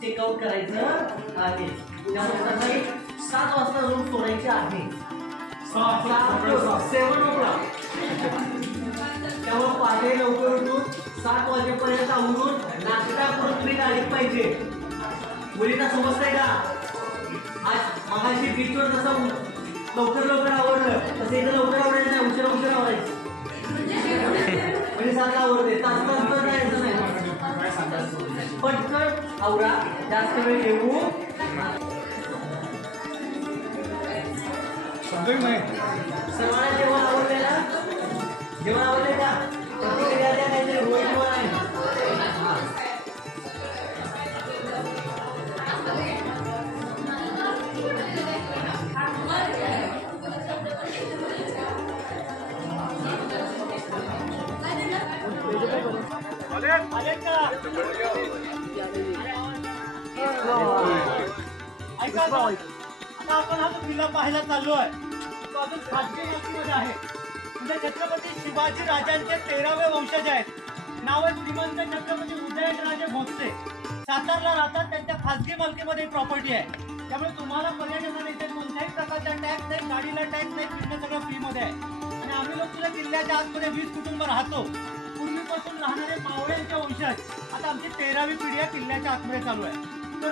Checkout करायचं आहे. त्यामुळे 7 वाजता रूम सोडायची आहे. 7 त्यामुळे पहाटे लवकर उठून 7 वाजेपर्यंत आवरून नाश्ता करून तुम्ही गाडीत पाहिजे. मुलींना समजतंय का? आज मगाशी बीचवर जसं लवकर आवडलं तसं इथं लवकर आवडायचं नाही, उशिरा आवडायचं. म्हणजे 7 आवडते, तास जायचं नाही. पटकन आवरा, जास्त वेळ घेऊ सर्वांना. जेवण आवडलेला, जेवण आवडले का? काहीतरी होळी जेवण आहे. ऐका, आता आपण हा जो किल्ला पाहायला चाललो आहे तो अजून खाजगी वस्तीमध्ये आहे. म्हणजे छत्रपती शिवाजी राजांचे 13वे वंशज आहेत. नाव आहे श्रीमंत छत्रपती उदयनराजे भोसले. सातारला राहतात. त्यांच्या खाजगी मालकीमध्ये प्रॉपर्टी आहे. त्यामुळे तुम्हाला पर्यटनाला इथे कोणत्याही प्रकारचा टॅक्स नाही, गाडीला टॅक्स नाही, फिरणं सगळं फ्रीमध्ये आहे. आणि आम्ही लोक तुला किल्ल्याच्या आतमध्ये 20 कुटुंब राहतो. पूर्वीपासून राहणारे मावळ्यांचे वंशज. आता आमची 13वी पिढी या किल्ल्याच्या आतमध्ये चालू आहे. तर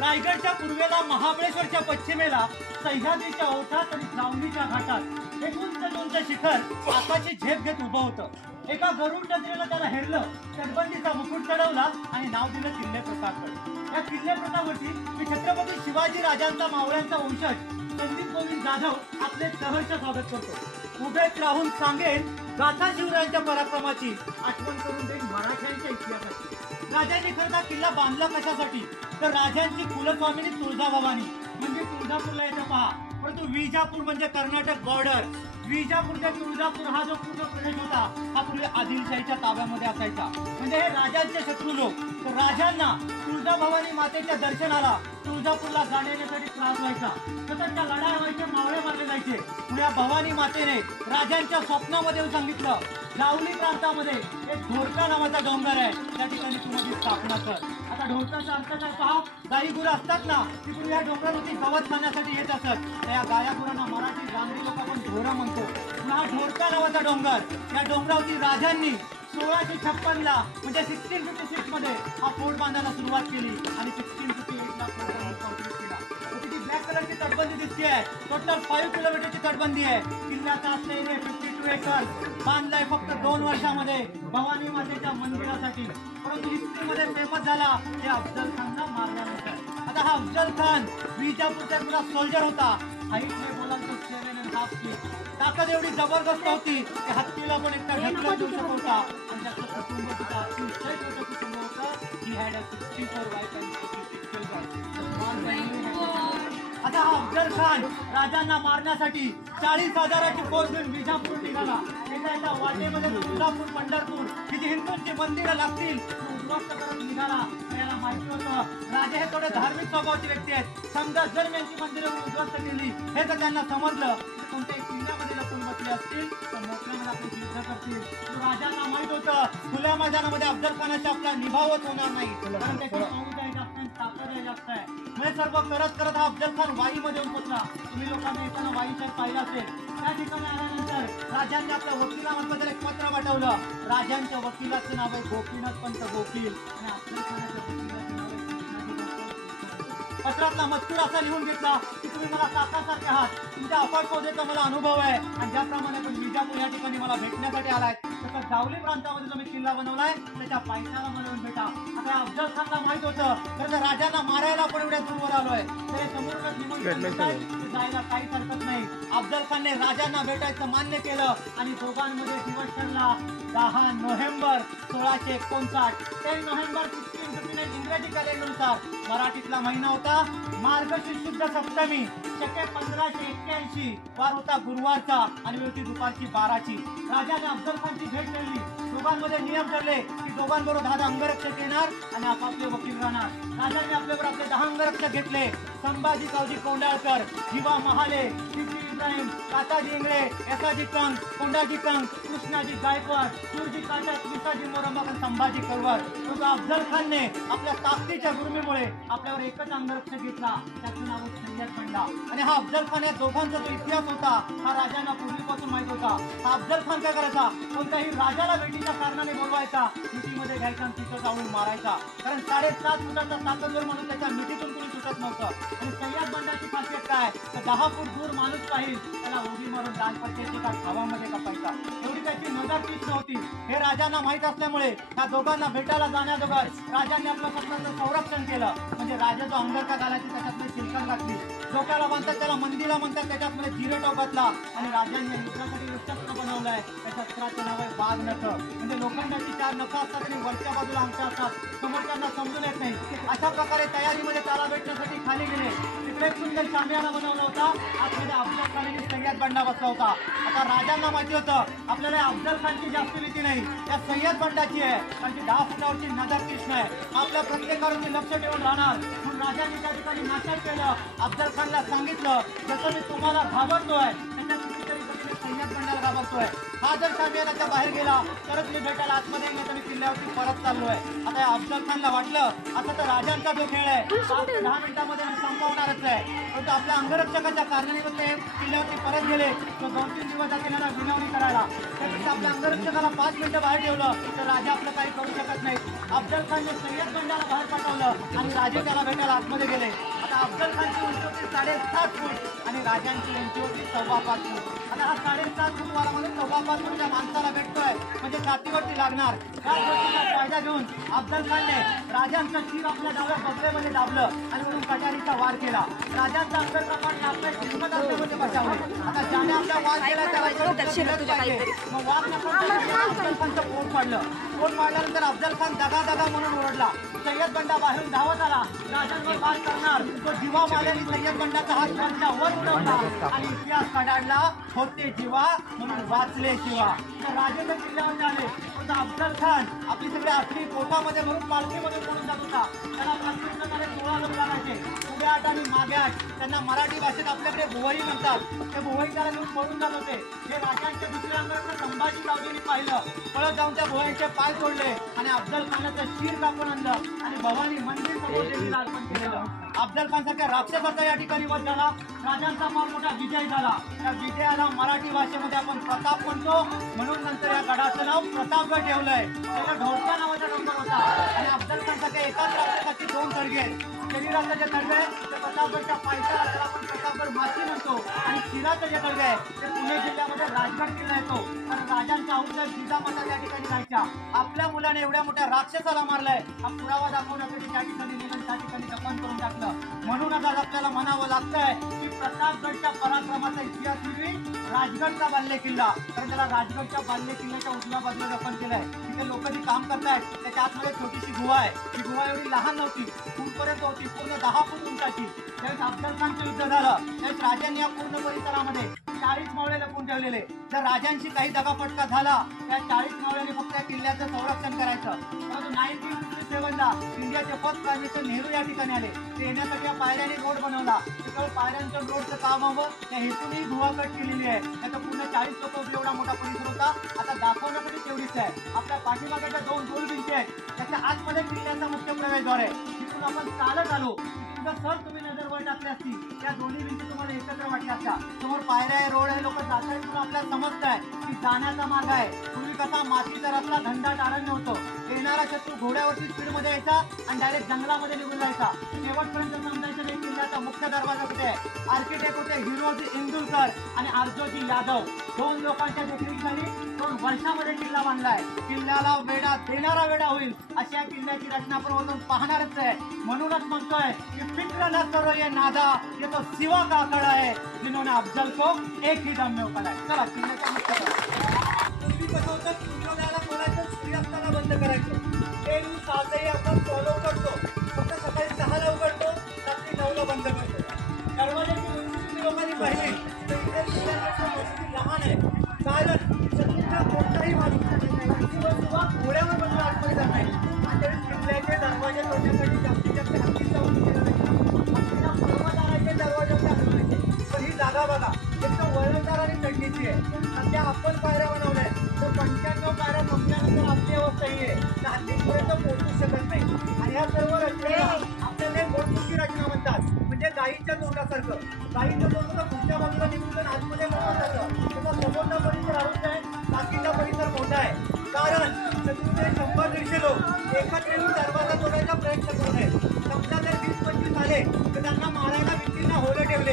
रायगडच्या पूर्वेला महाबळेश्वरच्या पश्चिमेला सह्याद्रीच्या ओठात आणि श्रावणीच्या घाटात एक उंच शिखर आकाशी झेप घेत उभं होतं. एका गरुड नजरेला त्याला हेरलं, तटबंदीचा मुकुट चढवला आणि नाव दिलं किल्ले प्रतापगड. या किल्ले प्रतापवरती मी छत्रपती शिवाजी राजांचा मावळ्यांचा वंशज संदीप गोविंद जाधव आपले सहर्ष स्वागत करतो. उभेच राहून सांगेन गाथा शिवरायांच्या पराक्रमाची, आठवण करून देईन मराठ्यांच्या इतिहासाची. राजांनी खरं किल्ला बांधला कशासाठी? तर राजांची कुलस्वामिनी तुळजाभवानी म्हणजे तुळजापूरला येतं पहा. परंतु विजापूर म्हणजे कर्नाटक बॉर्डर. विजापूर ते तुळजापूर हा जो पूर्ण प्रदेश होता हा पूर्वी आदिलशाहीच्या ताब्यामध्ये असायचा. म्हणजे हे राजांचे शत्रू लोक. तर राजांना तुळजाभवानी मातेच्या दर्शनाला तुळजापूरला जाण्यासाठी त्रास व्हायचा. सततच्या लढाया व्हायचे, मावळे मारले जायचे. या भवानी मातेने राजांच्या स्वप्नामध्ये येऊन सांगितलं, जावली प्रांतामध्ये एक ढोरका नावाचा डोंगर आहे, त्या ठिकाणी तुम्हाला स्थापना कर. आता ढोरकाचा अर्थ काय पहा. गाई गुरं असतात ना, ती पूर्वी या डोंगरावरती गवत खाण्यासाठी येत असत. या गाया गुरांना मराठी गांधी लोक आपण ढोरं म्हणतो. हा ढोरका नावाचा डोंगर, या डोंगरावरती राजांनी 1656ला म्हणजे 1656 मध्ये हा फोर्ट बांधायला सुरुवात केली आणि 1658ला कंप्लीट केला. ती ब्लॅक कलरची तटबंदी दिसते आहे. टोटल 5 किलोमीटरची तटबंदी आहे. किल्ल्याचा असलेले 52 एकर बांधलाय फक्त 2 वर्षामध्ये भवानी मातेच्या मंदिरासाठी. परंतु हिस्ट्रीमध्ये फेमस झाला हे अफजल खानला मारल्यानंतर. आता हा अफजल खान विजापूरचा पुरा सोल्जर होता. हाईटने बोलाल तर 7.5 फीट. ताकद एवढी जबरदस्त होती की हत्तीला पण एकटा ढकलत देऊ शकत होता. आणि त्याचं कुटुंब सुद्धा अतिशय छोटं कुटुंब होतं. He had 64 wife and 56 children. आता हा अफजल खान राजांना मारण्यासाठी 40,000ची फौज घेऊन विजापूर निघाला. त्याच्या वाटेमध्ये तुळजापूर, पंढरपूर ही जी हिंदूंची मंदिरं लागतील उद्ध्वस्त करत निघाला. याला माहिती होतं राजे हे थोडे धार्मिक स्वभावाचे व्यक्ती आहेत. समजा जर यांची मंदिरं उद्ध्वस्त केली हे जर त्यांना समजलं तर कोणत्याही किल्ल्यामध्ये लपून बसले असतील तर मोठ्यामध्ये आपले युद्ध करतील. राजांना माहित होतं खुल्या मैदानामध्ये अफजल खानाचा आपला निभावच होणार नाही, कारण त्याची फौज आहे जास्त, ताकद जास्त आहे. म्हणजे सर्व करत हा अफजल खान वाईमध्ये उतरला. तुम्ही लोकांनी येताना वाईचा पाहिला असेल. त्या ठिकाणी आल्यानंतर राजांनी आपल्या वकिलामार्फत एक पत्र पाठवलं. राजांच्या वकिलाचं नाव आहे गोपीनाथ पंत गोकील आणि अफजल खानाच्या वकिलाचं नाव आहे कृष्णाजी डॉक्टर. पत्रातला मजकूर असा लिहून घेतला की तुम्ही मला काकासारखे आहात, तुमच्या अफाट पौजेचा मला अनुभव आहे आणि ज्याप्रमाणे तुम्ही विजापूर या ठिकाणी मला भेटण्यासाठी आलाय तसं जावली प्रांतामध्ये तुम्ही किल्ला बनवलाय त्याच्या पायथ्याला बनवून भेटा. आता या अफजल खानला माहित होतं खरं तर राजांना मारायला आपण एवढ्या दूरवर आलोय तर समोर जायला काहीच हरकत नाही. अफजल खानने राजांना भेटायचं मान्य केलं आणि दोघांमध्ये दिवस ठरला 10 नोव्हेंबर 1659. 10 नोव्हेंबर 1659 इंग्रजी कॅलेंडरनुसार. मराठीतला महिना होता मार्गशीर्ष शुद्ध सप्तमी, शके 1581, वार होता गुरुवारचा आणि वेळ होती दुपारची 12ची. राजाने अफजल खानची भेट ठरली. दोघांमध्ये नियम ठरले की दोघांबरोबर 10 अंगरक्षक येणार आणि आपापले वकील राहणार. राजांनी आपल्याबरोबर आपले 10 अंगरक्षक घेतले. संभाजी कावजी कोंडाळकर, जीवा महाले, सिद्धी इब्राहिम, ताताजी इंगळे, यसाजी कंक, कोंडाजी कंक, कृष्णाजी गायकवाड, सूरजी काटक, विसाजी मोरंबक आणि संभाजी करवर. अफजल खानने आपल्या ताकदीच्या गुरुमीमुळे आपल्यावर एकच अंगरक्षक घेतला, त्याचं नाव सय्यद बंडा. आणि हा अफजल खान या दोघांचा जो इतिहास होता हा राजांना पूर्वीपासून माहित होता. हा अफजल खान काय करायचा, कोणत्याही राजाला भेटीच्या कारणाने बोलवायचा, मिठीमध्ये घ्यायचा आणि तिथं जाऊन मारायचा. कारण 7.5 फुटाचा ताकदवर म्हणून त्याच्या मिठीतून कोणी सुटत नव्हतं. आणि सय्यद बंडाची खासियत काय, तर 10 फूट दूर माणूस पाहिजे त्याला उडी मारून दालपट्ट्याची का हवामध्ये कापायचा, एवढी त्याची नजर तीच नव्हती. हे राजांना माहित असल्यामुळे त्या दोघांना भेटायला जाण्याअगोदर राजांनी आपलं स्वतःचं संरक्षण केलं. म्हणजे राजा जो अंगरखा घालायची त्याच्यातमध्ये चिलखत घातली, डोक्याला बांधतात त्याला मंदिरा म्हणतात, त्याच्यामध्ये जिरेटॉप घातला आणि राजांनी युद्धासाठी शस्त्र बनवलंय. त्या शस्त्राचं नाव आहे वाघ नख. म्हणजे लोखंडाची 4 नखं असतात आणि वरच्या बाजूला अंगठा असतात, समोरच्यांना समजून येत नाही. अशा प्रकारे तयारीमध्ये त्याला भेटण्यासाठी खाली गेले. तिकडे एक सुंदर शामियाना बनवला होता, आतमध्ये अफजल खानने सय्यद बंडा बसला होता. आता राजांना माहिती होतं आपल्याला अफजल खानची जास्त भीती नाही, त्या सय्यद बंडाची आहे, कारण की 10 फुटावरची नजर तीक्ष्ण आहे, आपल्या प्रत्येकावरती लक्ष ठेवून राहणार. म्हणून राजांनी त्या ठिकाणी नाटक केलं. अफजल खानला सांगितलं जसं मी तुम्हाला घाबरतोय सय्यद बंडाला घाबरतोय. हा जर शामियानाच्या बाहेर गेला तरच मी भेटायला आतमध्ये येईल, तर मी किल्ल्यावरती परत चाललोय. आता या अफजल खानला वाटलं आता तर राजांचा जो खेळ आहे 10 मिनिटांमध्ये मी संपवणारच आहे. परंतु आपल्या अंगरक्षकाच्या कारणाने ते किल्ल्यावरती परत गेले. तो 2-3 दिवस त्यांना विनवणी करायला, त्यापेक्षा आपल्या अंगरक्षकाला 5 मिनिटं बाहेर ठेवलं तर राजा आपलं काही करू शकत नाही. अफजल खानने सय्यद बंडाला बाहेर पाठवलं आणि राजे त्याला भेटायला आतमध्ये गेले. आता अफजल खानची उंची होती 7.5 फूट आणि राजांची उंची होती 5.25 फूट. आता हा 7.5 फूट वारामध्ये 5.25 फूट त्या माणसाला भेटतोय म्हणजे छातीवरती लागणार. या गोष्टीचा फायदा घेऊन अफजल खानने राजांचं शिर आपल्या डाव्या बगलेमध्ये दाबलं आणि म्हणून कटारीचा वार केला. राजांचा अंगरक्षकाने आपल्या हिंमत असल्यामध्ये बचावले. आता ज्याने आपला वार केला त्याला मग वार अफजल खानचं पोट पाडलं. पोट पाडल्यानंतर अफजल खान दगा म्हणून ओरडला. सय्यद बंडा बाहेरून धावत आला, राजांवर वार करणार. तो जीवा माल्याने सय्यद बंडाचा हात खानच्या वर उडवला आणि इतिहास काढला, होते जीवा म्हणून वाचले शिवा. तर राजेच्या किल्ल्यावर आले. अफजल खान आपली सगळी असली कोठामध्ये भरून पालखीमध्ये पडून जात होता. त्याला प्रत्येक प्रकारे 16 लोक लागायचे, पुढे 8 आणि मागे 8. त्यांना मराठी भाषेत आपल्याकडे भुवई म्हणतात. ते भुवई त्याला घेऊन पडून जात होते. हे राजांच्या दुसऱ्या अंगावर संभाजी कावजीने पाहिलं, पळत जाऊन त्या भुवईचे पाय तोडले आणि अफजल खानाचं शिर कापून आणलं आणि भवानी मंदिर समोर देवीला अर्पण केलेलं. अफजल खान सारख्या राक्षसाचा या ठिकाणी वध झाला. राजांचा फार मोठा विजय झाला. त्या विजयाला मराठी भाषेमध्ये आपण प्रताप म्हणतो, म्हणून नंतर या गडाचं नाव प्रतापगड ठेवलंय. त्याला ढोलक्या नावाचा डोंगर होता आणि अफजल खान सारख्या एकाच राक्षसाची 2 तडगे आहेत. शरीराचं जे तडगे आहे ते प्रतापगडच्या पायथ्याला त्याला आपण प्रतापगड माती म्हणतो आणि शिराचं जे तडगे आहे ते पुणे जिल्ह्यामध्ये राजगड किल्ला येतो. कारण राजांच्या औषध जिजामाता त्या ठिकाणी जायच्या. आपल्या मुलाने एवढ्या मोठ्या राक्षसाला मारलाय हा पुरावा दाखवण्यासाठी त्या ठिकाणी नेलं, त्या ठिकाणी दफन करून टाकलं. म्हणूनच आज आपल्याला म्हणावं लागतंय की प्रतापगडच्या पराक्रमाचा इतिहास लिहिवी राजगडचा बाल्य किल्ला, कारण त्याला राजगडच्या बाल्य किल्ल्याच्या उजव्या बाजूला दफन केलंय. तिथे लोक जी काम करतायत त्याच्या आतमध्ये छोटीशी गुहा आहे. ही गुहा एवढी लहान नव्हती, फूटपर्यंत होती, पूर्ण 10 फूट उंचाची. त्यावेळेस अफजल खानचं युद्ध झालं त्यावेळेस राजांनी या पूर्ण परिसरामध्ये 40 मावळे लपून ठेवलेले. जर राजांशी काही दगाफटका झाला त्या 40 मावळ्यांनी फक्त या किल्ल्याचं संरक्षण करायचं. परंतु 1957ला इंडियाचे फर्स्ट प्राईम मिनिस्टर नेहरू या ठिकाणी आले. ते येण्यासाठी या पायऱ्यांनी रोड बनवला. त्याच्यावर पायऱ्यांचं रोडचं काम हवं त्या हेतूनही गुहा कट केलेली आहे. त्याचं पूर्ण 40 लोक एवढा मोठा परिसर होता. आता दाखवण्यासाठी तेवढीच आहे. आपल्या पाठीमागाच्या 2 गोल भिंती आहेत, त्याच्या आतमध्ये किल्ल्याचा मुख्य प्रवेशद्वार आहे. तिथून आपण चालत आलो, सर तुम्ही नजर वर टाकल्या असतील त्या दोन्ही भिंती तुम्हाला एकत्र वाटल्या असत्या. समोर पायऱ्या आहे, रोड आहे, लोक जात आहेत म्हणून आपल्याला समजत आहे की जाण्याचा मार्ग आहे. पूर्वी कसा मातीचा रस्ता घनदाट अरण्य होतं. येणारा शत्रू घोड्यावरती स्पीडमध्ये यायचा आणि डायरेक्ट जंगलामध्ये निघून जायचा. शेवटपर्यंत समजायचं नाही किल्ल्याचा मुख्य दरवाजा कुठे आहे. आर्किटेक्ट होते हिरोजी इंदुलकर आणि आर्जोजी यादव. दोन लोकांच्या देखरेखीखाली 2 वर्षामध्ये किल्ला बांधलाय. किल्ल्याला वेढा देणारा वेढा होईल अशा किल्ल्याची रचना आपण वरून पाहणारच आहे. म्हणूनच म्हणतोय की फिक्र न करो ये नादा, ये तो सिवा का आकडा है जिन्होंने अफजल को एक ही दम में उकळाय. चला किल्ल्याच्या मुख्य पूर्वी कसं होतं, सूर्योदयाला बोलायचं, सूर्यास्ताला बंद करायचं. ते रूल्स आजही आपण फॉलो करतो. फक्त सकाळी 6ला उघडतो, रात्री 9ला बंद करतो. दरवाजाची उंची तुम्ही लोकांनी पाहिली तर इथे किल्ल्यापेक्षा मजबूती लहान आहे. कारण शत्रूचा कोणताही माणूस घोड्यावर बसून आतमध्ये जात नाही. आणि तरी किल्ल्याचे दरवाजे तोडण्यासाठी जास्तीत जास्त हत्तीचा वापर केला जातो. हत्तीला पर्वताराचे दरवाजे हलवायचे. पण ही जागा बघा एक तर वळणदार आणि चढणीची आहे. सध्या आपण पायऱ्या बनवल्या तर 95 पायऱ्या संपल्यानंतर आपली अवस्था ही आहे तर हत्तीपर्यंत पोहोचू शकत नाही. आणि या सर्व रचनेला आपल्याला मोठमोठी रचना म्हणतात. म्हणजे गाईच्या तोंडासारखं. गाईचं तोंड तर पुढच्या बाजूला निघून आतमध्ये मोठं जातं. त्याचा समोरचा परिसर हळूच आहे, बाकीचा परिसर मोठा आहे. कारण शत्रूचे 100-150 लोक एकत्र येऊन दरवाजा तोडायचा प्रयत्न करत आहेत. समजा जर 20-25 आले तर त्यांना मारायला भिंतींना होलं ठेवले.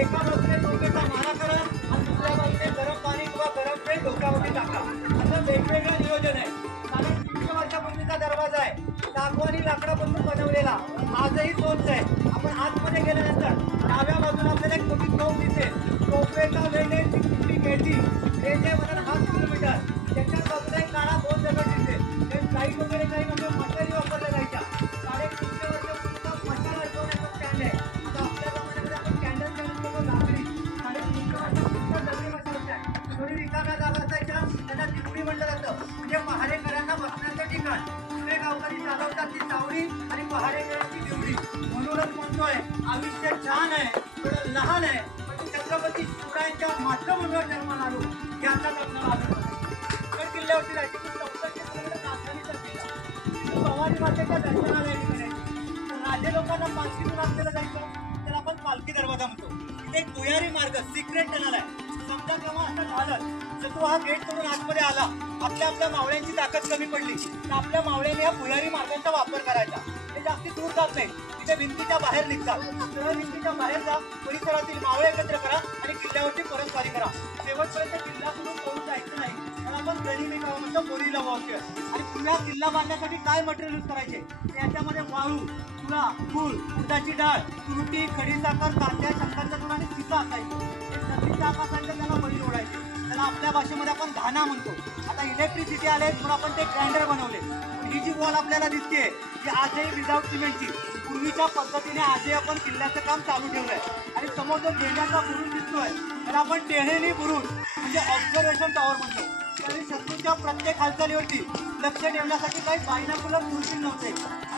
एका बाजूने डोक्याचा मारा करा आणि दुसऱ्या बाजूने गरम पाणी किंवा गरम तेल डोक्यावरती टाका. असं वेगवेगळं नियोजन आहे. कारण 300 वर्षापूर्वीचा दरवाजा आहे. सागवानी लाकडापासून बनवलेला. आजही तोच आहे. आपण आतमध्ये गेल्यानंतर डाव्या बाजूला आपल्याला एक मोठी चौक दिसेल. चौकेचा वेळे 680 हे जे वजन 5 किलोमीटर. त्याच्या बाजूला एक काळा 2 दगड दिसेल. ते लाईट वगैरे काही म्हणजे मशाली वापरल्या जायच्या. 350 वर्षापूर्वीचा मशाल अडकवण्याचा स्टँड आहे. आता आपल्या जमान्यामध्ये आपण कॅन्डल करतो लाकडी. 350 वर्षापूर्वीचा दगडी मशाल स्टँड. थोडी रिकाम्या जागा असायच्या त्यांना तिकडी म्हटलं जातं. म्हणजे पहारेकऱ्यांना बसण्याचं ठिकाण. पुणे गावकरी चालवतात ती चावडी आणि पहारेकऱ्यांची निवडी. म्हणूनच म्हणतोय आयुष्य छान आहे थोडं लहान आहे पण छत्रपती शिवरायांच्या मातृभूमीवर जन्माला आलो याचाच आपल्याला आदर आहे. किल्ल्यावरती राहायची 64 किलोमीटर राजधानीचा किल्ला. भवानी मातेच्या दर्शनाला करायची. राजे लोकांना पालखीतून आपल्याला जायचं तर आपण पालखी दरवाजा म्हणतो. इथे एक भुयारी मार्ग सिक्रेट टनल आहे. समजा केव्हा असं झालं शत्रू हा गेट तोडून आतमध्ये आला, आपल्या मावळ्यांची ताकद कमी पडली तर आपल्या मावळ्यांनी या भुयारी मार्गाचा वापर करायचा. ते जास्ती दूर जात नाही, तिथे भिंतीच्या बाहेर निघतात. सरळ भिंतीच्या बाहेर जा, परिसरातील मावळे एकत्र करा आणि किल्ल्यावरती परतवारी करा. शेवटपर्यंत किल्ला सोडून पळून जायचं नाही. तर आपण गणिमी गाव म्हणतो बोरीला वावते. आणि पुन्हा किल्ला बांधण्यासाठी काय मटेरियल यूज करायचे याच्यामध्ये वाळू, तुरा, फूल, उडदाची डाळ, तुरटी, खडीसाखर, कांद्या, शंकरचा तुरा आणि चिका असायचं. हे नदीच्या आकाशांच्या त्याला बळी ओढायचे. त्याला आपल्या भाषेमध्ये आपण धाना म्हणतो. आता इलेक्ट्रिसिटी आले म्हणून आपण ते ग्राइंडर बनवले. पण ही जी वॉल आपल्याला दिसते ती आजही विदाऊट सिमेंटची. पूर्वीच्या पद्धतीने आजही आपण किल्ल्याचं काम चालू ठेवलंय. आणि समोर जो टेहळ्याचा बुरुज दिसतोय त्याला आपण टेहळी बुरुज म्हणजे ऑब्झर्वेशन टॉवर म्हणतो. तरी शत्रूच्या प्रत्येक हालचालीवरती लक्ष ठेवण्यासाठी काही बायनाकुलर दूरबीन नव्हते.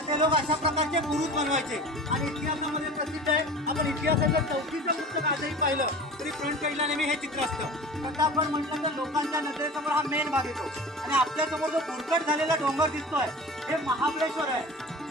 ते लोक अशा प्रकारचे बुरुज बनवायचे. आणि इतिहासामध्ये प्रसिद्ध आहे. आपण इतिहासाचं 4थीचं पुस्तक आजही पाहिलं तरी फ्रंट पेजला नेहमी हे चित्र असतं. प्रतापगड म्हटलं तर लोकांच्या नजरेसमोर हा मेन भाग येतो. आणि आपल्यासमोर जो भुरकट झालेला डोंगर दिसतोय हे महाबळेश्वर आहे.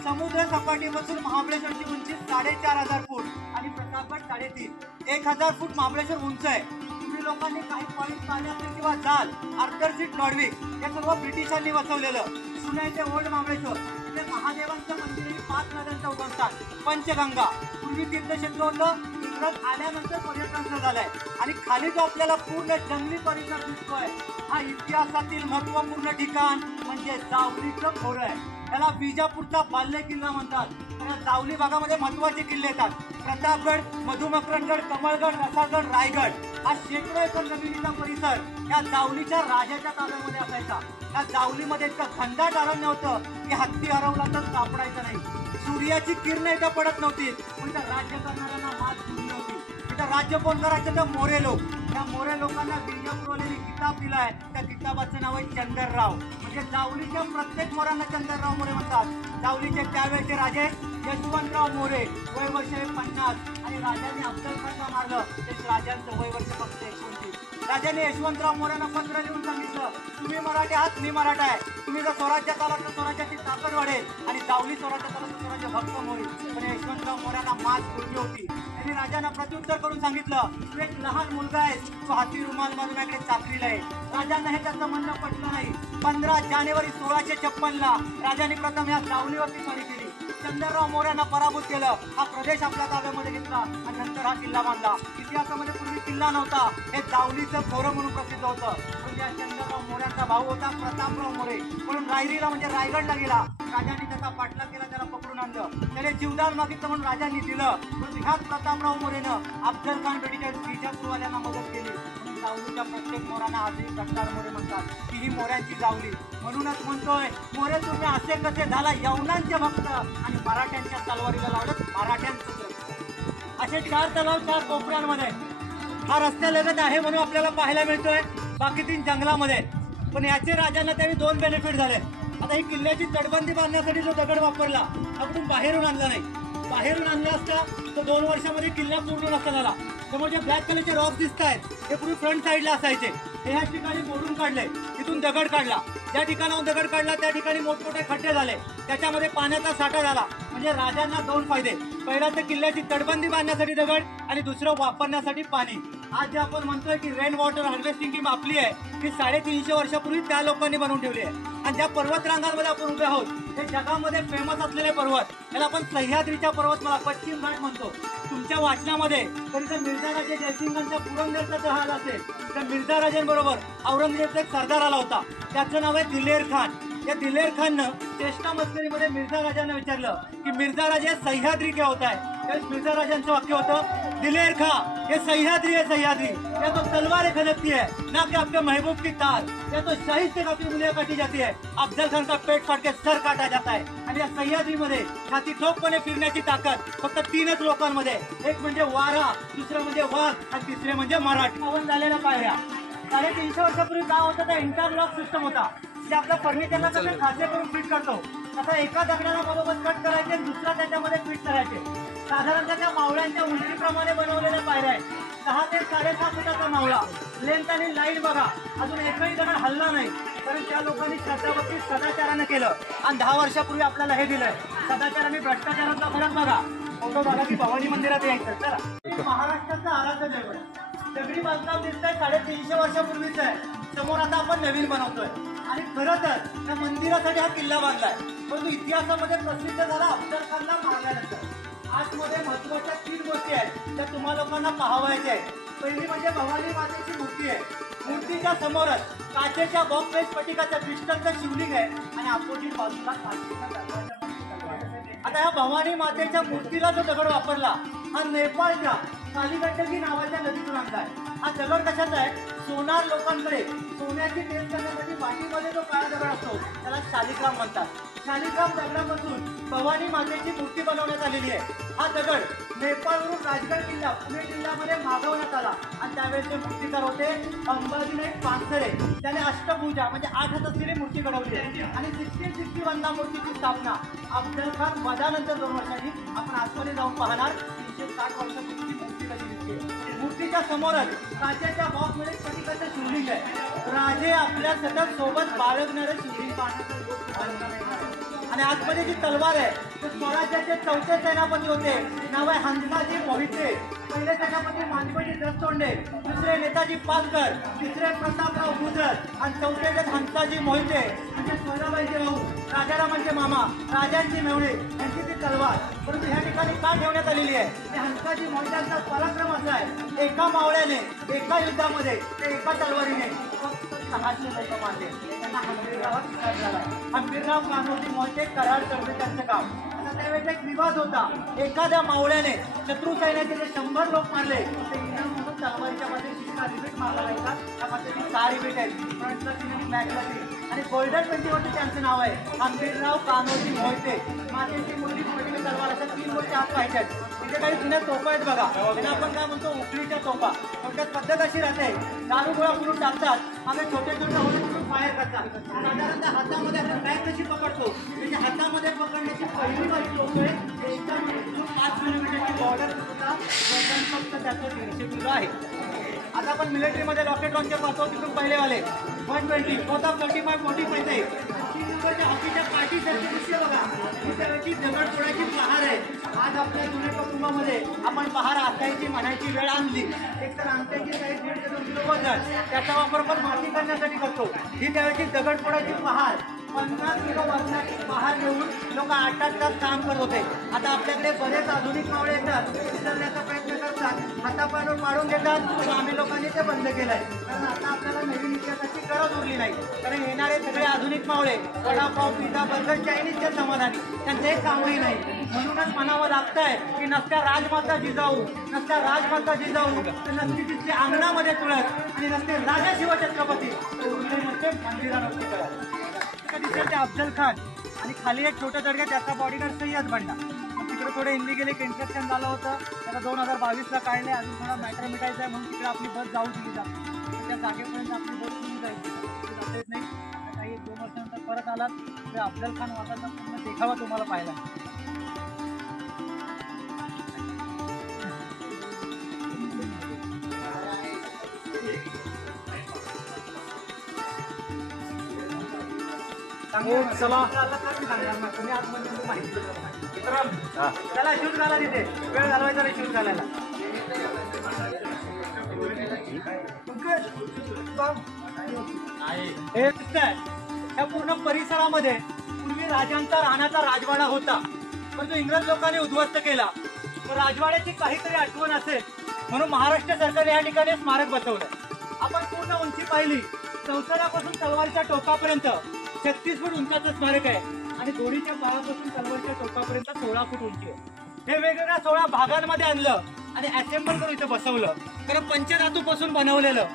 समुद्र सपाटीपासून महाबळेश्वरची उंची 4500 फूट आणि प्रतापगड 3.5. 1000 फूट महाबळेश्वर उंच आहे. तुम्ही लोकांनी काही पॉईंट पाहिले असेल किंवा जाल आर्थर सीट लॉर्डविक हे सर्व ब्रिटिशांनी वसवलेलं. पुन्हा इथे ओल्ड महाबळेश्वर इथे महादेवांचं मंदिरही 5 नद्यांचा उगमस्थान. पंचगंगा पूर्वी तीर्थक्षेत्र होतं. इंग्रज आल्यानंतर पर्यटन झालंय. आणि खाली जो आपल्याला पूर्ण जंगली परिसर दिसतोय हा इतिहासातील महत्वपूर्ण ठिकाण म्हणजे जावलीचं खोरं आहे. त्याला विजापूरचा बाल्य किल्ला म्हणतात. त्या जावली भागामध्ये महत्वाचे किल्ले येतात. प्रतापगड, मधुमकरनगड, कमळगड, रसाळगड, रायगड हा शेकडो एकर जमिनीचा परिसर या जावलीच्या राजाच्या ताब्यामध्ये असायचा. त्या जावलीमध्ये इतकं घनदाट अरण्य होतं की हत्ती हरवला तर सापडायचं नाही. सूर्याची किरण इथं पडत नव्हती पण इथं राज्य करणाऱ्यांना मात दिली नव्हती. इथं राज्य कोण करायचं तर मोरे लोक. त्या मोरे लोकांना विजापूरवाल्यांनी किताब दिलाय. त्या किताबाचं नाव आहे चंदरराव. म्हणजे जावलीच्या प्रत्येक मोरांना चंदरराव मोरे म्हणतात. जावलीचे त्यावेळेचे राजे यशवंतराव मोरे वय वर्ष 50 आणि राजाने अफजल खानला मारलं ते राजांचं वय वर्ष फक्त 29. राजाने यशवंतराव मोरेंना पत्र लिहून सांगितलं तुम्ही मला मराठे हाच मी मराठा आहे. तुम्ही जर स्वराज्यात आलात तर स्वराज्याची ताकद वाढेल आणि जावली स्वराज्यात आलात तर स्वराज्य भक्कम होईल. पण यशवंतराव मोऱ्यांना मात पूर्वी होती. त्यांनी राजांना प्रत्युत्तर करून सांगितलं, तू एक लहान मुलगा आहेस, तू हाती रुमाल माझ्याकडे चाकरीला आहे. राजांना हे त्याचं म्हणणं पटलं नाही. 15 जानेवारी 1656 राजांनी प्रथम या जावलीवरती स्वारी केली. चंद्रराव मोऱ्यांना पराभूत केलं. हा प्रदेश आपल्या ताब्यामध्ये घेतला आणि नंतर हा किल्ला बांधला. इतिहासामध्ये पूर्वी किल्ला नव्हता. हे जावलीचं खोरं म्हणून प्रसिद्ध होतं. म्हणजे चंद्रराव मोऱ्यांचा भाऊ होता प्रतापराव मोरे, म्हणून रायरीला म्हणजे रायगडला गेला. राजांनी त्याचा पाठलाग केला, त्याला पकडून आणलं. त्याने जीवदान मागितलं म्हणून राजांनी दिलं. पण ह्याच प्रतापराव मोरेनं अफजल खान बेटीच्या विजापूरवाल्यांना मदत केली. जावलीच्या प्रत्येक मोरांना आजही सरदार मोरे म्हणतात. की ही मोऱ्यांची जावली. म्हणूनच म्हणतोय, मोरे तुम्ही असे कसे झाला यवनांचे भक्त आणि मराठ्यांच्या तलवारीला लावलं मराठ्यांचं रक्त. असे 4 तलाव 4 कोपऱ्यांमध्ये हा रस्त्यालगत आहे म्हणून आपल्याला पाहायला मिळतोय. बाकी 3 जंगलामध्ये. पण याचे राजांना त्यावेळी 2 बेनिफिट झाले. आता ही किल्ल्याची तटबंदी बांधण्यासाठी जो दगड वापरला आपण बाहेरून आणला नाही. बाहेरून आणला असता तर 2 वर्षामध्ये किल्ला पूर्ण नसता झाला. त्यामुळे जे ब्लॅक कलरचे रॉक्स दिसत आहेत हे पूर्वी फ्रंट साईडला असायचे. हे ह्या ठिकाणी मोडून काढले, तिथून दगड काढला. ज्या ठिकाणाहून दगड काढला त्या ठिकाणी मोठमोठे खड्डे झाले. त्याच्यामध्ये पाण्याचा साठा झाला. म्हणजे राजांना 2 फायदे. पहिला तर किल्ल्याची तटबंदी बांधण्यासाठी दगड आणि दुसरं वापरण्यासाठी पाणी. आज जे आपण म्हणतोय की रेन वॉटर हार्वेस्टिंग स्कीम आपली आहे, ती 350 वर्षापूर्वी त्या लोकांनी बनवून ठेवली आहे. आणि ज्या पर्वत रांगांमध्ये आपण उभे आहोत हे जगामध्ये फेमस असलेले पर्वत, याला आपण सह्याद्रीच्या पर्वतमाला पश्चिम घाट म्हणतो. तुमच्या वाचनामध्ये कधी तर मिर्झा राजे जयसिंगांच्या पुरंदरचा जो हाल असेल तर मिर्झा राजांबरोबर औरंगजेबचा एक सरदार आला होता. त्याचं नाव आहे दिलेर खान. या दिलेर खाननं चेष्टा मस्करीमध्ये मिर्झा राजांना विचारलं की मिर्झा राजे सह्याद्री क्या होता है. त्यावेळेस मिर्झा राजांचं वाक्य होतं, दिलेर खा ये सह्याद्री है सह्याद्री, या तो तलवारें खनकती है ना कि आपके महबूब की तार, या तो शाही से काफी उंगलियां काटी जाती है, अफजल खान का पेट फाड़ के सर काटा जाता है. आणि या सह्याद्रीमध्ये छाती ठोकपणे फिरण्याची ताकद फक्त 3च लोकांमध्ये. एक म्हणजे वारा, दुसरं म्हणजे वाघ आणि तिसरे म्हणजे मराठी. पावन झालेल्या पायऱ्या. 350 वर्षापूर्वी काय होतं तर इंटरलॉक सिस्टम होता. जे आपल्या फर्निचरला कसं खासे करून फिट करतो तसं एका दगडाला बरोबर कट करायचे आणि दुसरा त्याच्यामध्ये फिट करायचे. साधारणतः त्या मावळ्यांच्या उंचीप्रमाणे बनवलेल्या पायऱ्या आहेत. 6 ते 6.5 फुटाचा मावळा. लेंथ आणि लाईन बघा, अजून एकही दगड हल्ला नाही. कारण त्या लोकांनी श्रद्धाभक्ती सदाचारानं केलं आणि 10 वर्षापूर्वी आपल्याला हे दिलंय. सदाचार आणि भ्रष्टाचारातला फरक बघा. फोटो झाला की भवानी मंदिरात यायचं. चला, महाराष्ट्राचं आराध्य दैवत दगडी बांधकाम दिसतंय 350 वर्षापूर्वीच आहे. समोर आता आपण नवीन बनवतोय. आणि खरं तर त्या मंदिरासाठी हा किल्ला बांधलाय. परंतु इतिहासामध्ये प्रसिद्ध झाला अफजल खानला मारल्यानंतर. आतमध्ये महत्वाच्या 3 गोष्टी आहेत त्या तुम्हा लोकांना पाहावायच्या आहेत. पहिली म्हणजे भवानी मातेची मूर्ती आहे. मूर्तीच्या समोरच काचेच्या बॉक्स स्फटिकाच्या क्रिस्टलचं शिवलिंग आहे आणि अपोजिट बाजूला काचेच्या दरवाजा. आता या भवानी मातेच्या मूर्तीला जो दगड वापरला हा नेपाळच्या कालीगंडकी नावाच्या नदीतून आणलाय. हा दगड कशाचा आहे? सोनार लोकांकडे सोन्याची टेस्ट करण्यासाठी वाटीमध्ये जो काळा दगड असतो त्याला शालिग्राम म्हणतात. शालिग्राम दगडापासून भवानी मातेची मूर्ती बनवण्यात आलेली आहे. हा दगड नेपाळवरून राजगड किल्ला पुणे जिल्ह्यामध्ये मागवण्यात आला आणि त्यावेळेस ते मूर्तीकार होते अंबाजीनाईक पानसरे. त्याने अष्टभुजा म्हणजे 8 हात असलेली मूर्ती घडवली आहे. आणि 1661 मूर्तीची स्थापना अफजल खान वधानंतर 2 वर्षांनी आपण आतमध्ये जाऊन पाहणार. 360 वर्षापूर्वीची मूर्ती कशी दिसते. मूर्तीच्या समोरच काचेच्या बॉक्समध्ये स्फटिकाचं शिवलिंग आहे. राजे आपल्या सतत सोबत बाळगणारे शिवलिंग पाहण्याचा आणि आतमध्ये जी तलवार आहे ते स्वराज्याचे 4थे सेनापती होते. नाव आहे हंसाजी मोहिते. पहिले सेनापती मानकोजी दसतोंडे, दुसरे नेताजी पालकर, तिसरे प्रतापराव गुजर आणि 4थे हंसाजी मोहिते म्हणजे सोयराबाईंचे भाऊ, राजारामांचे मामा, राजांची मेवणे यांची ती तलवार. परंतु ह्या ठिकाणी का ठेवण्यात आलेली आहे? ते हंसाजी मोहित्यांचा पराक्रम असा आहे, एका मावळ्याने एका युद्धामध्ये ते एका तलवारीने फक्त 600 लोक मारले. त्यांना हंबीरगावात शिकार झाला. हंबीरराव कान्होजी मोहिते कराड करते त्यांचं काम. आता त्यावेळेस एक विवाद होता. एखाद्या मावळ्याने शत्रू सैन्याचे जे 100 लोक मारले ते म्हणून तलवारीच्या मध्ये शिक्का रिपीट मारला जायचा. त्या मध्ये 6 रिपीट आहेत. फ्रंटला 3 आणि बॅकला 3 आणि गोल्डन 20वरती त्यांचं नाव आहे हंबीरराव कान्होजी मोहिते. मातेची मुलगी मोठी तलवार अशा 3 गोष्टी हात पाहिजेत. इथे काही जुन्या तोफा आहेत बघा. त्यांना आपण काय म्हणतो उकळीच्या तोफा. थोडक्यात पद्धत अशी राहते, दारू गोळा करून टाकतात, आम्ही छोटे छोटे होले करून फायर करतात. साधारणतः हातामध्ये आपण बॅग कशी पकडतो त्याच्या हातामध्ये पकडण्याची पहिली बारी लोक आहे. एकदम 5 किलोमीटरची बॉर्डर सुद्धा फक्त त्याचं 150 किलो आहे. आता आपण मिलिटरीमध्ये रॉकेट लॉन्चर पाहतो तिथून पहिलेवाले 120 पोता 35 40 पैसे हॉकीच्या पार्टीसारखे दृश्य बघा. ही त्यावेळी दगडफोडाची पहार आहे. आज आपल्या जुन्या कुटुंबामध्ये आपण पहार आखायची म्हणायची वेळ आणली. एक तर आमच्याची काही 1.5 ते 2 किलो वजन त्याचा वापर पण माती करण्यासाठी करतो. ही त्यावेळी दगडफोडाची पहार 50 किलो वजनाची पहार घेऊन लोक 8 तास काम करत होते. आता आपल्याकडे बरेच आधुनिक मावळे येतात, उचलण्याचा प्रयत्न करतात, हातापायवर मारून घेतात, पण आम्ही लोकांनी ते बंद केलंय. कारण आता आपल्याला नवीन इतिहासाची गरज उरली नाही. कारण येणारे सगळे आधुनिक मावळे वडापाव, पिझ्झा, बर्गर, चायनीजच्या समाधानी, त्यांचं एक कामही नाही. म्हणूनच म्हणावं लागतंय की नसत्या राजमाता जिजाऊ, नसत्या राजमाता जिजाऊ तर नसती तिथल्या अंगणामध्ये तुळस आणि नसते राजा शिवछत्रपती नसते मंदिरावरती कळत. दिसेल ते अफजल खान आणि खाली एक छोटं दर्गा त्याचा बॉडीगार्ड सय्यद बंडा. तिकडे थोडं इलिगल एक इन्फेक्शन झालं होतं, त्याला 2022ला काढले. अजून थोडा मॅटर मिटायचा आहे म्हणून तिकडे आपली बस जाऊ दिली जाते. त्या जागेपर्यंत आपली बस सुरू जायची जाता येत नाही. काही 1-2 वर्षानंतर परत आलात तर अफजल खान वाटाचा पूर्ण देखावा तुम्हाला पाहिला. चला तुम्ही आतमध्ये माहिती त्याला शूज घाला तिथे वेळ घालवायचा नाही शूज घालायला. हे दिसतंय या पूर्ण परिसरामध्ये पूर्वी राजांचा राहण्याचा राजवाडा होता, पण तो इंग्रज लोकांनी उद्ध्वस्त केला. तर राजवाड्याची काहीतरी आठवण असेल म्हणून महाराष्ट्र सरकारने या ठिकाणी स्मारक बसवलं. आपण पूर्ण उंची पाहिली, चौथऱ्यापासून तलवारीच्या टोकापर्यंत 36 फूट उंचाचं स्मारक आहे आणि घोडीच्या पायापासून तलवारीच्या टोकापर्यंत 16 फूट उंची आहे. हे वेगवेगळ्या 16 भागांमध्ये आणलं आणि असेंबल करून इथं बसवलं. कारण पंचधातूपासून बनवलेलं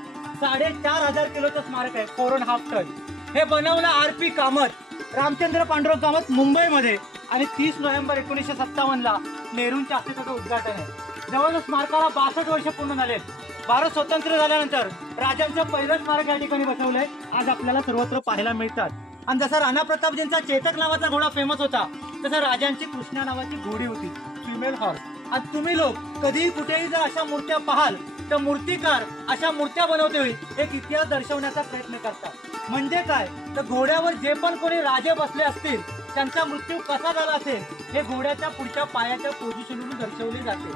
4500 किलोचं स्मारक आहे, 4.5 टन. हे बनवलं RP कामत, रामचंद्र पांडुरंग कामत मुंबईमध्ये आणि 30 नोव्हेंबर 1957ला नेहरूंच्या हस्ते त्याचं उद्घाटन आहे. जवळजवळ स्मारकाला 62 वर्ष पूर्ण झालेत. भारत स्वतंत्र झाल्यानंतर राजांचं पहिलं स्मारक या ठिकाणी बसवलंय. आज आपल्याला सर्वत्र पाहायला मिळतात. आणि जसा राणा प्रतापजींचा चेतक नावाचा घोडा फेमस होता, तसा राजांची कृष्णा नावाची घोडी होती, फिमेल हॉर्स. आज तुम्ही लोक कधीही कुठेही जर अशा मूर्त्या पाहाल तर मूर्तिकार अशा मूर्त्या बनवते वेळी एक इतिहास दर्शवण्याचा प्रयत्न करतात. म्हणजे काय तर घोड्यावर जे पण कोणी राजे बसले असतील त्यांचा मृत्यू कसा झाला असेल हे घोड्याच्या पुढच्या पायाच्या पोझिशनवरून दर्शवले जाते.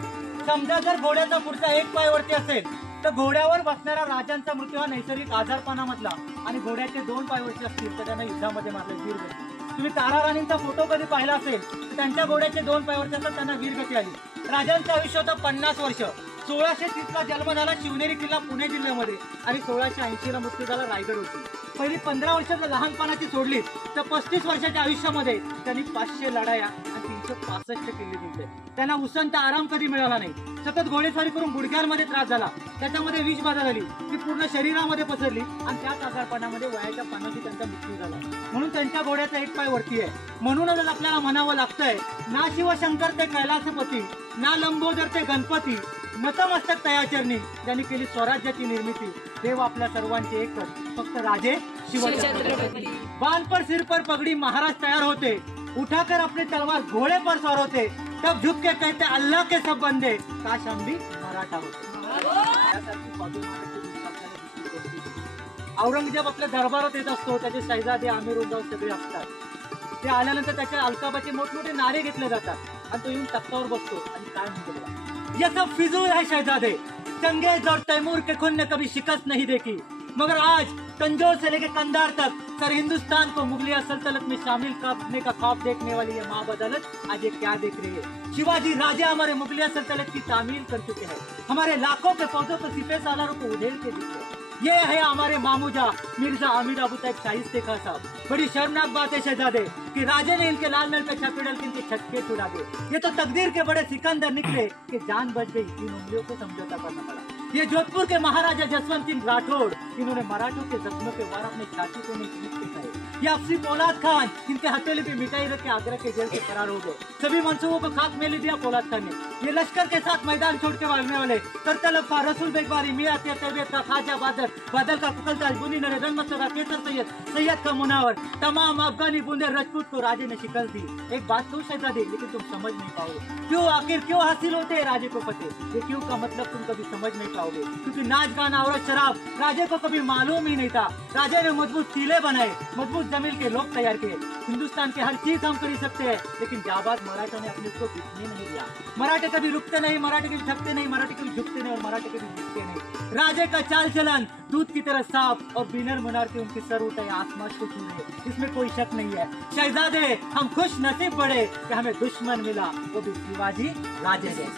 समजा जर घोड्याचा पुढचा एक पाय वरती असेल तर घोड्यावर बसणाऱ्या राजांचा मृत्यू हा नैसर्गिक आजारपणामधला आणि घोड्याचे 2 पाय वरती असतील तर त्यांना युद्धामध्ये मारले वीरगती. तुम्ही तारा राणींचा फोटो कधी पाहिला असेल तर त्यांच्या घोड्याचे 2 पाय वरती असतात, त्यांना वीरगती आली. राजांचं आयुष्य होतं 50 वर्ष. 1630ला जन्म झाला शिवनेरी किल्ला पुणे जिल्ह्यामध्ये आणि 1680ला मृत्यू झाला रायगड होती. पहिली 15 वर्ष लहानपणाची सोडली तर 35 वर्षाच्या आयुष्यामध्ये त्यांनी 500 लढाया आणि 365 किल्ले जिंकले. त्यांना उसंत आराम कधी मिळाला नाही. सतत घोडेस्वारी करून गुडघ्यांमध्ये त्रास झाला, त्याच्यामध्ये विषबाधा झाली, ती पूर्ण शरीरामध्ये पसरली आणि त्याच आजारपणामध्ये वयाच्या 50 त्यांचा मृत्यू झाला. म्हणून त्यांच्या घोड्याचा एक पाय वरती आहे. म्हणूनच आपल्याला म्हणावं लागतंय ना शिवशंकर ते कैलासपती, ना लंबोदर ते गणपती, नतमस्तक तयाचरणी ज्यांनी केली स्वराज्याची निर्मिती. देव आपल्या सर्वांचे एकच, फक्त राजे शिवछत्रपती. बांध पर सिर पर पगड़ी महाराज तैयार होते, उठाकर अपनी तलवार घोड़े पर सवार होते, तब झुक के कहते अल्लाह के सब बंदे, काश हम भी मराठा होते. औरंगजेब आपल्या दरबारात येत असतो, त्याचे शहजादे आमिर उद्दव सगळे असतात. ते आल्यानंतर त्याच्या अलकाबाचे मोठमोठे नारे घेतले जातात आणि तो येऊन तख्तावर बसतो आणि काय म्हणतो बघा, ये सब फिजूल है शहजादे, चंगेज और तैमूर के खून ने कभी शिकस्त नहीं देखी, मगर आज तंजौर से लेकर कंधार तक सर हिंदुस्तान को मुगलिया सल्तनत में शामिल करने का ख्वाब देखने वाली ये माँ बदौलत आज ये क्या देख रही है. शिवाजी राजा हमारे मुगलिया सल्तनत की तामील कर चुके हैं, हमारे लाखों के फौजों को सिपह सालारों को उधेड़ के दिखे. ये है हमारे मामूजा मिर्जा अमीर अबू तैब शाइस्ते खां साहब. बड़ी शर्मनाक बात है शहजादे कि राजे ने इनके लाल महल पे छापे डाल के इनके छक्के छुड़ा दे. ये तो तकदीर के बड़े सिकंदर निकले कि जान बच गई, इन उंगलियों को समझौता करना पड़ा. ये जोधपुर के महाराजा जसवंत सिंह राठौड़, इन्होंने मराठों के जख्मों के वार अपने छाती को नहीं खाए. ये अफसी पोलाद खान, इनके हथेली पे मिठाई रख के आगरा के जेल से फरार हो गए. सभी मंसूबों को खाक में ले दिया पोलाद खान ने. ये लश्कर के साथ मैदान छोड़ के भागने वाले करतलब का रसूल बेगबारी, मियां तैयब का ख्वाजा बादल का कुकलताज, बुनी नरे रनमत का केसर सैयद का मुनावर, तमाम अफगानी बूंदे राजपूत को राजे ने शिकस्त दी. एक बात तो शहजादे, लेकिन तुम समझ नहीं पाओगे क्यों, आखिर क्यों हासिल होते हैं राजे को फतेह. ये क्यों का मतलब तुम कभी समझ नहीं पाओगे. पाओगे, क्योंकि नाच गाना और शराब राजे को कभी मालूम ही नहीं था। राजे ने मजबूत किले बनाए, मजबूत जमीन के लोग तैयार किए। हिंदुस्तान के हर चीज हम खरीद सकते हैं, लेकिन जाबाज मराठा ने अपने को बिकने नहीं दिया। मराठे कभी रुकते नहीं, मराठे कभी थकते नहीं, मराठे कभी झुकते नहीं और मराठे कभी झुकते नहीं। राजे का चाल चलन दूध की तरह साफ और बिनर मुनार के उनकी सर उठाए आसमान को छू रहे, इसमें कोई शक नहीं है। शहजादे, हम खुश नसीब बड़े कि हमें दुश्मन मिला, वो भी शिवाजी राजे से।